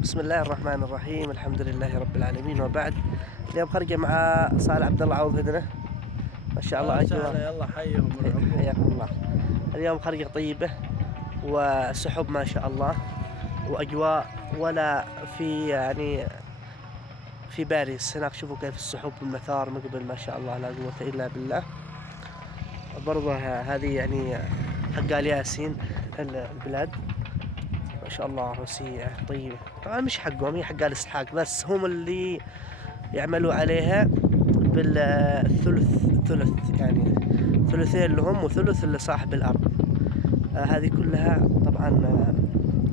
بسم الله الرحمن الرحيم، الحمد لله رب العالمين، وبعد. اليوم خرجة مع صالح عبد الله عوض هنا، ما شاء الله. سهلا، يلا حيهم ونعقوب. حياكم الله. اليوم خرجة طيبة وسحب ما شاء الله وأجواء، ولا في في باريس هناك. شوفوا كيف السحب والمثار مقبل، ما شاء الله لا قوة إلا بالله. برضه هذه حق آل ياسين البلاد، ما شاء الله وسيعة طيبة. طبعا مش حقهم، هي حق آل إسحاق، بس هم اللي يعملوا عليها بالثلث ثلث، ثلثين لهم وثلث لصاحب الأرض. هذه كلها طبعا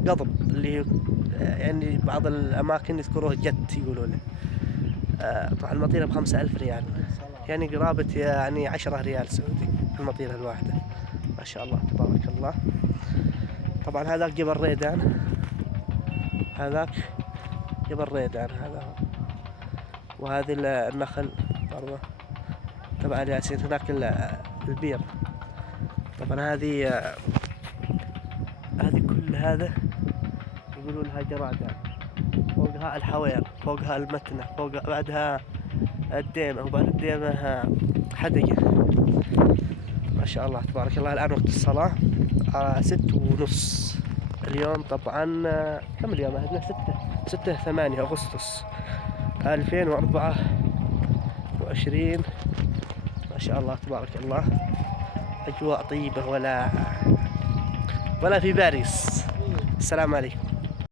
قضب، اللي بعض الأماكن يذكروه جت يقولوا له. طبعا المطيرة ب5,000 ريال، قرابة 10 ريال سعودي المطيرة الواحدة، ما شاء الله تبارك الله. طبعا هذاك جبل ريدان، هذاك جبل ريدان هذا هو. وهذه النخل برضه تبع آل ياسين. هناك البير. طبعا هذه كل هذا يقولوا لها جرادة. فوقها الحوير، فوقها المتنة، فوق بعدها الديمة، وبعد الديمة حدقة، ما شاء الله تبارك الله. الآن وقت الصلاة 6:30 اليوم. طبعا كم اليوم؟ عندنا 8 أغسطس 2024، ما شاء الله تبارك الله. أجواء طيبة، ولا في باريس. السلام عليكم.